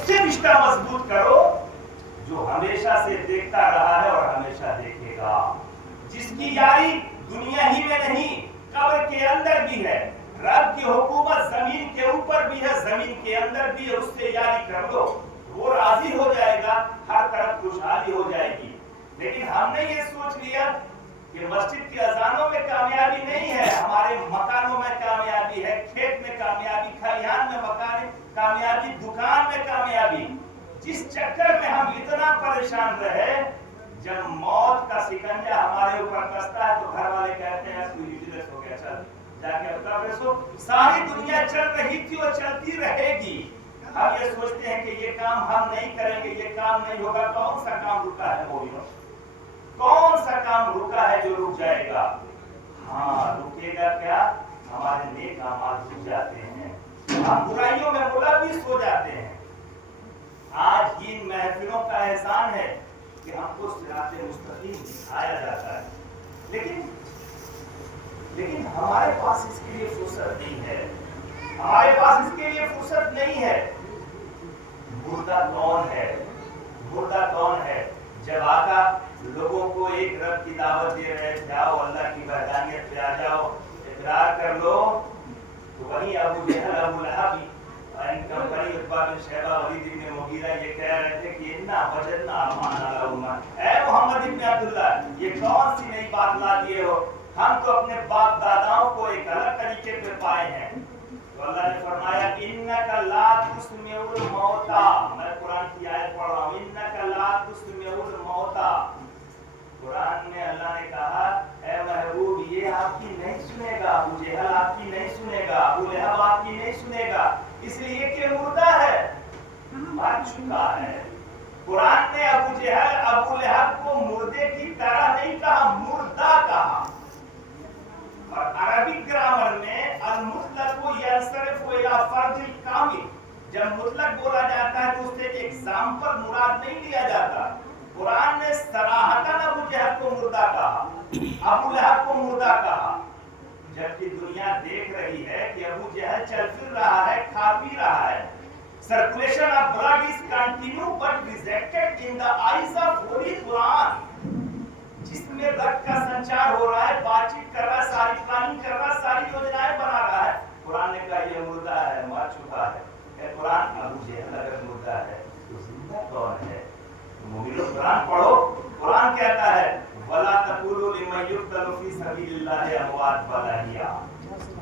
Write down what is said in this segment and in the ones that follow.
उससे रिश्ता मजबूत करो जो हमेशा से देखता रहा है और हमेशा देखेगा, जिसकी यारी दुनिया ही में नहीं कब्र के अंदर भी है। रब की हुकूमत जमीन के ऊपर भी है, जमीन के अंदर भी है, उससे यारी कर लो, वो राजी हो जाएगा, हर तरफ खुशहाली हो जाएगी। लेकिन हमने ये सोच लिया कि मस्जिद के अजानों में कामयाबी नहीं है, हमारे मकानों में कामयाबी है, खेत में कामयाबी, खलिहान में मकान कामयाबी, दुकान में कामयाबी। जिस चक्कर में हम इतना परेशान रहे, जब मौत का शिकंजा हमारे ऊपर कसता है तो घर वाले कहते हैं तू यूजलेस हो गया, चल जाके अपना बेचो। सारी दुनिया चल रही थी और चलती रहेगी। हम ये सोचते हैं कि ये काम हम नहीं करेंगे, ये काम नहीं होगा। कौन सा काम रुका है मोमिनो? कौन सा काम रुका है जो रुक जाएगा? हाँ, रुकेगा क्या? हमारे नेक अमाल रुक जाते हैं, हम बुराइयों में मुलव्विस हो जाते हैं। आज इन महफिलों का एहसान है कि हमको सिराते मुस्तकीम दिखाया जाता है, लेकिन हमारे पास इसके लिए फुर्सत नहीं है, हमारे पास इसके लिए फुर्सत नहीं है। मुर्दा कौन है? मुर्दा कौन है? जब आका लोगों को एक रब की दावत दे रहे थे, आओ अल्लाह की वहदानियत पे आ जाओ, इकरार कर लो, तो वही Abu Jahl, Abu Lahab and company, Utbah bin Shaibah, Walid ibn Mughira ये कह रहे थे कि इन्ना वजदना अमान अला उम्मा, ऐ मोहम्मद इब्न अब्दुल्लाह, ये कौन सी नई बात ला दिए हो? हम तो अपने बाप दादाओं को एक अलग तरीके पे पाए हैं। तो अल्लाह ने फरमाया इन्नका ला तुस्मिउल मौता, मैं कुरान की आयत पढ़ रहा हूँ, इन्नका ला तुस्मिउल मौता। कुरान में अल्लाह ने कहा ऐ महबूब ये आपकी नहीं सुनेगा, अबू जहल आपकी नहीं सुनेगा, अबू लहब आपकी नहीं सुनेगा, इसलिए कि मुर्दा है, मर चुका है। कुरान ने अबू जहल, अबू लहब को मुर्दे की तरह नहीं कहा, मुर्दा कहा। और अरबी ग्रामर में अल मुतलक यंसरिफ इला फर्दिल कामिल, जब मुतलक बोला जाता है तो उससे एग्जाम्पल मुराद नहीं लिया जाता। कुरान ने सराहतन अबू जहल को मुर्दा कहा, अबू लहब को मुर्दा कहा, जबकि दुनिया देख रही है कि अबू जहल चल फिर रहा है, खा पी रहा है। Circulation of blood is continue but rejected in the eyes of Holi Quran. जिसमें रक्त का संचार हो रहा है, बातचीत कर रहा है, सारी प्लानिंग कर रहा है, सारी योजनाएं बना रहा है। कुरान ने कहा ये मुर्दा है, मर चुका है। कुरान अबू जहल अगर मुर्दा है तो जिंदा कौन है? मोमिनो कुरान पढ़ो, कुरान कहता है वला तकुलू लिमन युक्तलु फी सबीलिल्लाहि अमवात बल अहिया,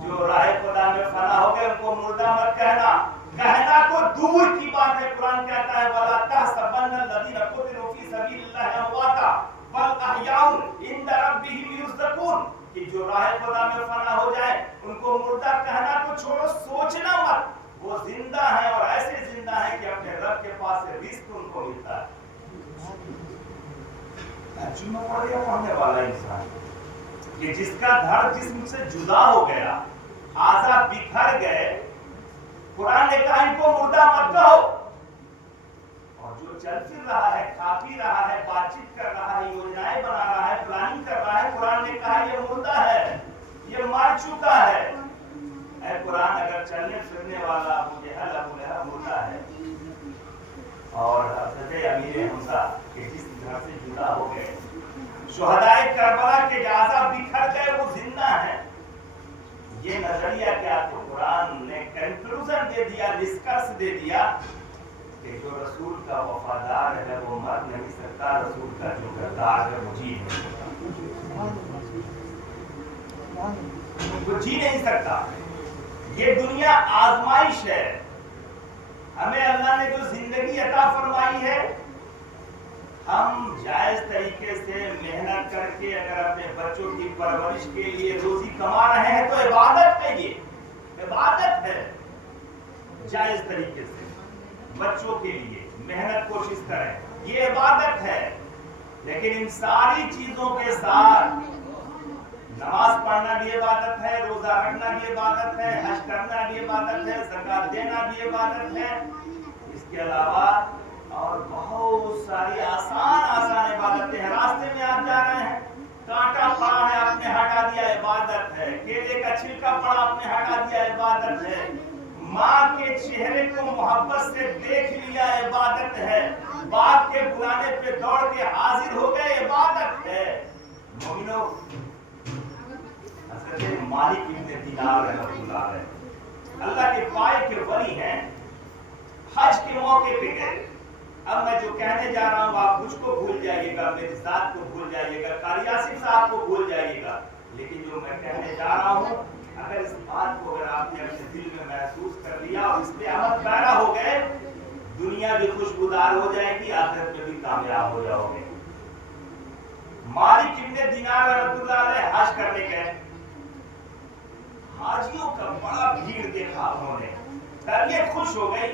जो राह खुदा में फना हो गए उनको मुर्दा मत कहना, कहना को दूर की बात है। कुरान कहता है वला तहसबन्न लजीना कुतिलू फी सबीलिल्लाहि अमवाता बल अहयाउन इंद रब्बिहिम युरज़क़ून, कि जो राह खुदा में फना हो जाए उनको मुर्दा कहना को छोड़ो, सोचना मत, वो जिंदा है और ऐसे जिंदा है कि अपने रब के पास से रिस्क उनको मिलता है। जुम्मा पढ़ने वाला इंसान कि जिसका धड़ जिस्म से जुदा हो गया, आज़ा बिखर गए, कुरान ने कहा इनको मुर्दा मत कहो। और जो चल फिर रहा है, खा पी रहा है, बातचीत कर रहा है, योजनाएं बना रहा है, प्लानिंग कर रहा है, कुरान ने कहा ये मुर्दा है, ये मर चुका है। ऐ कुरान अगर चलने फिरने वाला अबू जहल, अबू लहब मुर्दा है और हज़रत अमीर हमजा के जिस घर से जुदा हो गए, शुहदाए करबला के जाजा बिखर गए, वो जिंदा है, ये नजरिया क्या? तो कुरान ने कंक्लूजन दे दिया, निष्कर्ष दे दिया कि जो रसूल का वफादार है वो मर नहीं सकता, रसूल का जो गद्दार है वो जी नहीं सकता, वो जी नहीं सकता। ये दुनिया आजमाइश है। हमें अल्लाह ने जो जिंदगी अता फरमाई है, हम जायज तरीके से मेहनत करके अगर अपने बच्चों की परवरिश के लिए रोजी कमा रहे हैं तो इबादत है, ये इबादत है। जायज तरीके से बच्चों के लिए मेहनत कोशिश करें, ये इबादत है। लेकिन इन सारी चीजों के साथ नमाज पढ़ना भी इबादत है, रोजा रखना भी इबादत है, हज करना भी इबादत है, ज़कात देना भी इबादत है। इसके अलावा और बहुत सारी आसान इबादतें हैं। रास्ते में आप जा रहे हैं, कांटा पड़ा है आपने हटा दिया, इबादत है। केले का छिलका पड़ा आपने हटा दिया, इबादत है। माँ के चेहरे को मोहब्बत से देख लिया इबादत है, बाप के बुलाने पे दौड़ के हाजिर हो गए इबादत है। मोमिनो, हज़रत मालिक इब्न दीनार रहमतुल्लाह अलैह अल्लाह के पाए के वली हैं, हज के मौके पे गए। अब मैं जो कहने जा रहा हूँ आप मुझको भूल जाइएगा, मेरी जात को भूल जाइएगा, कारी आसिफ साहब को भूल जाइएगा, लेकिन जो मैं कहने जा रहा हूँ अगर इस बात को अगर आपने अपने दिल में महसूस कर लिया और इस पे अमल पैरा हो गए, दुनिया भी खुशबूदार हो जाएगी, आखिरत में भी कामयाब हो जाओगे। मालिक इब्न दीनार रहमतुल्लाह अलैह हज करने गए। हाजियों का बड़ा भीड़ देखा उन्होंने, तबीयत खुश हो गई।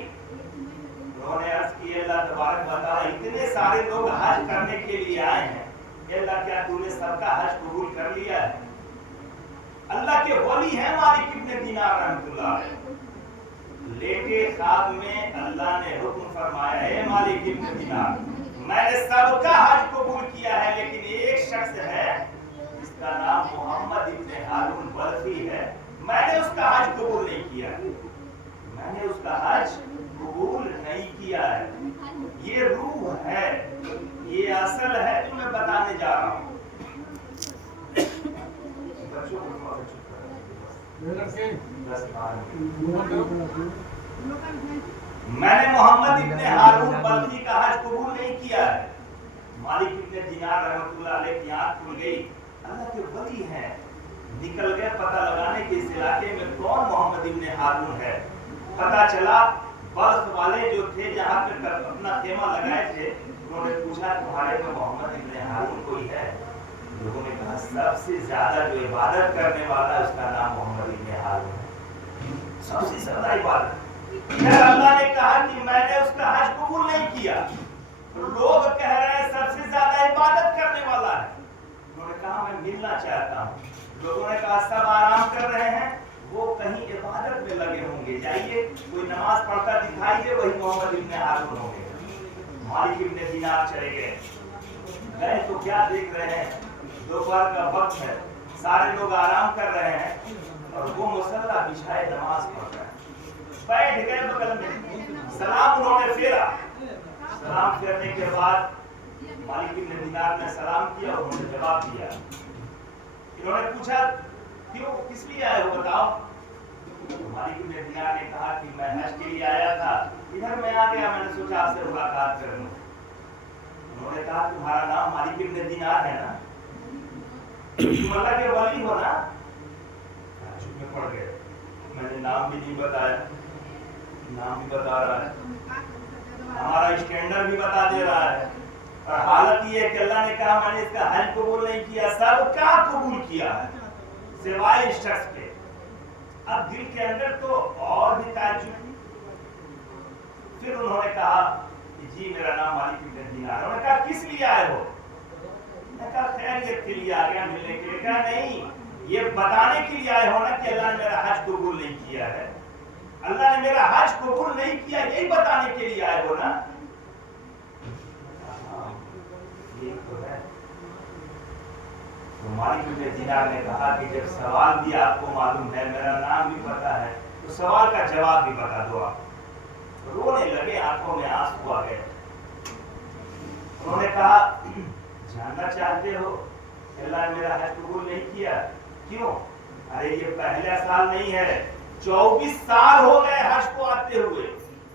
उन्होंने अर्ज की, अल्लाह तबारक व तआला इतने सारे लोग हज करने के लिए आए हैं, अल्लाह क्या तूने सबका हज कबूल कर लिया है? अल्लाह के वली हैं मालिक इब्न दीनार रहमतुल्लाह अलैह। लेटे ख्वाब में अल्लाह ने हुक्म फरमाया, है मालिक इब्न दीनार, मैंने सबका हज कबूल किया है, लेकिन एक शख्स है जिसका नाम मोहम्मद इब्न हारून बल्खी है, मैंने उसका हज कबूल नहीं किया, मैंने उसका हज कबूल नहीं किया है। ये रूह है, ये असल है जो मैं बताने जा रहा हूँ। मैंने मोहम्मद इब्न हारून बल्खी का हज कबूल नहीं किया है। मालिक इब्न दीनार रहमतुल्लाह अलैह की आंख खुल गई, अल्लाह के वली हैं, निकल गए पता लगाने के इस इलाके में कौन मोहम्मद इब्न हारून है। पता चला बल्ख वाले जो थे जहाँ पे अपना खेमा लगाए थे, उन्होंने पूछा तुम्हारे में मोहम्मद इब्न हारून कोई है? लोगों ने कहा सबसे ज्यादा जो इबादत करने वाला है उसका नाम मोहम्मद इब्न हारून है, सबसे ज्यादा इबादत। फिर अल्लाह ने कहा कि मैंने उसका हज कबूल नहीं किया, लोग कह रहे हैं सबसे ज्यादा इबादत करने वाला है। उन्होंने कहा मैं मिलना चाहता हूँ। लोगों ने कहा सब आराम कर रहे हैं, वो कहीं इबादत में लगे होंगे, जाइए कोई नमाज पढ़ता दिखाई दे, वही मोहम्मद इब्न हारून होंगे। मालिक इब्न दीनार चले गए तो क्या देख रहे हैं, दोपहर का वक्त है, सारे लोग आराम कर रहे हैं और वो मुसल्ला बिछाए नमाज पढ़ रहे हैं। बैठ गए बगल में, सलाम उन्होंने फेरा, सलाम फेरने के बाद मालिक इब्न दीनार ने सलाम किया, उन्होंने जवाब दिया। इन्होंने पूछा क्यों, किस लिए आए हो बताओ? मालिक इब्न दीनार ने कहा कि मैं हज के लिए आया था, इधर मैं आ गया, मैंने सोचा आपसे मुलाकात कर लूं। उन्होंने कहा तुम्हारा नाम मालिक इब्न दीनार है ना, तुम अल्लाह के वली हो ना? चुप में पड़ गए, मैंने नाम भी नहीं बताया, नाम भी बता रहा है, हमारा स्टैंडर्ड भी बता दे रहा है, और हालत ये है कि अल्लाह ने कहा मैंने इसका हज कबूल नहीं किया, सबका कबूल किया है सिवाय इस शख्स के। अब दिल के अंदर तो और भी ताज्जुब। फिर उन्होंने कहा कि जी मेरा नाम मालिक इब्न दीनार। उन्होंने कहा किस लिए आए हो? मैंने कहा खैरियत के लिए आ गया, मिलने के लिए। कहा नहीं, ये बताने के लिए आए हो ना कि अल्लाह ने मेरा हज कबूल नहीं किया है, अल्लाह ने मेरा हज कबूल नहीं किया, यही बताने के लिए आए हो ना? ये तो है। तो मालिक इब्न दीनार ने कहा कि जब सवाल भी आपको मालूम है, मेरा नाम भी पता है, तो सवाल का जवाब भी बता दो आप। रोने लगे, आंखों में आंसू आ गए। उन्होंने कहा जानना चाहते हो अल्लाह ने मेरा हज कबूल नहीं किया? क्यों? अरे ये पहला साल नहीं है, 24 साल हो गए हज को आते हुए,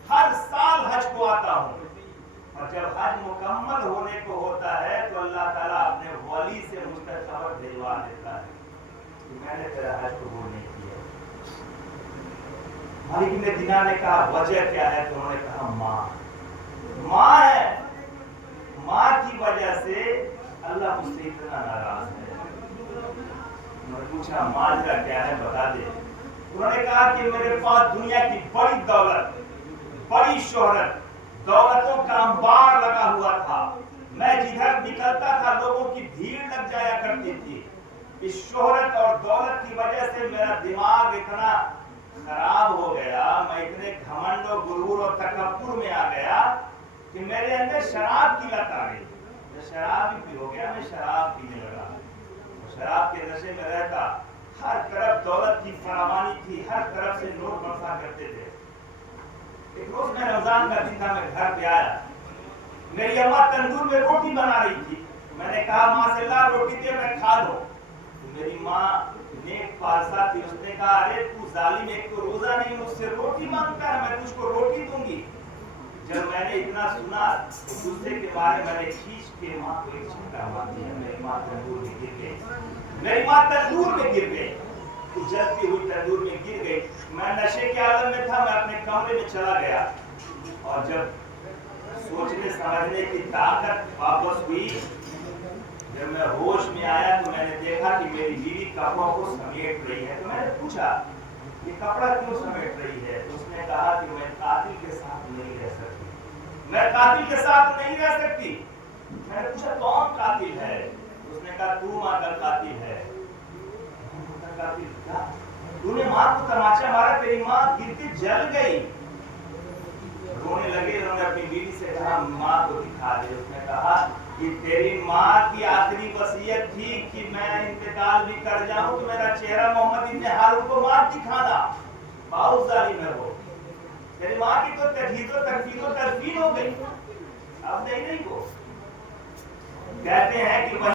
हर साल हज को आता हूँ, और जब हज मुकम्मल होने को होता है तो अल्लाह ताला अपने वली से मुझ तक खबर भिजवा देता है कि मैंने तेरा हज कबूल नहीं किया। मालिक इब्न दीनार ने कहा वजह क्या है? तो उन्होंने कहा माँ है, माँ की वजह से अल्लाह मुझसे इतना नाराज है। उन्होंने पूछा माजरा क्या है, बता दे। उन्होंने कहा कि मेरे पास दुनिया की बड़ी दौलत, बड़ी शोहरत, दौलतों का अंबार लगा हुआ था, मैं जिधर निकलता था लोगों की भीड़ लग जाया करती थी। इस शोहरत और दौलत की वजह से मेरा दिमाग इतना खराब हो गया, मैं इतने घमंड और गुरूर और तकब्बुर में आ गया कि मेरे अंदर शराब की लत आ गई। मैं शराब ही पी हो गया, मैं शराब पीने लगा, शराब के नशे में रहता, हर तरफ दौलत की फरावानी थी, हर तरफ से लोग बरसा करते थे, एक रोज मैं रमजान का दिन था, मैं घर पे आया, मेरी अम्मा तंदूर में रोटी बना रही थी। मैंने कहा माशाल्लाह रोटी दे मैं खा लूं। तो मेरी माँ नेक पालसा थी, उसने कहा अरे तू जालिम, एक तो रोजा नहीं मुझसे रोटी मांगता है, मैं तुझको रोटी दूंगी। जब मैंने इतना सुना तो गुस्से के मारे मैंने खींच के माँ को एक झटका मार दिया। मेरी माँ तंदूर में गिर गई, मेरी माँ तंदूर में गिर गई, जलती हुई तंदूर में गिर गई। मैं नशे के आलम में था, मैं अपने कमरे में चला गया और जब सोचने समझने की ताकत वापस हुई, जब मैं होश में आया तो मैंने देखा कि मेरी बीवी कपड़ों को समेट रही है। तो मैंने पूछा ये कपड़ा क्यों समेट रही है? तो उसने कहा कि मैं कातिल के साथ नहीं रह सकती, मैं कातिल के साथ नहीं रह सकती। मैंने पूछा कौन कातिल है? उसने कहा तू माँ का कातिल है। कातिल क्या? तूने माँ को तमाचा मारा, तेरी माँ गिर के जल गई। रोने लगे, उन्होंने अपनी बीवी से कहा माँ को दिखा दे। उसने कहा कि तेरी माँ की आखिरी वसीयत थी कि मैं इंतकाल भी कर जाऊं तो मेरा चेहरा मोहम्मद इब्न हारून को मार दिखाना। बहुत जालिम है वो। तेरी माँ की तो तकफीर हो गई, अब नहीं को कहते हैं कि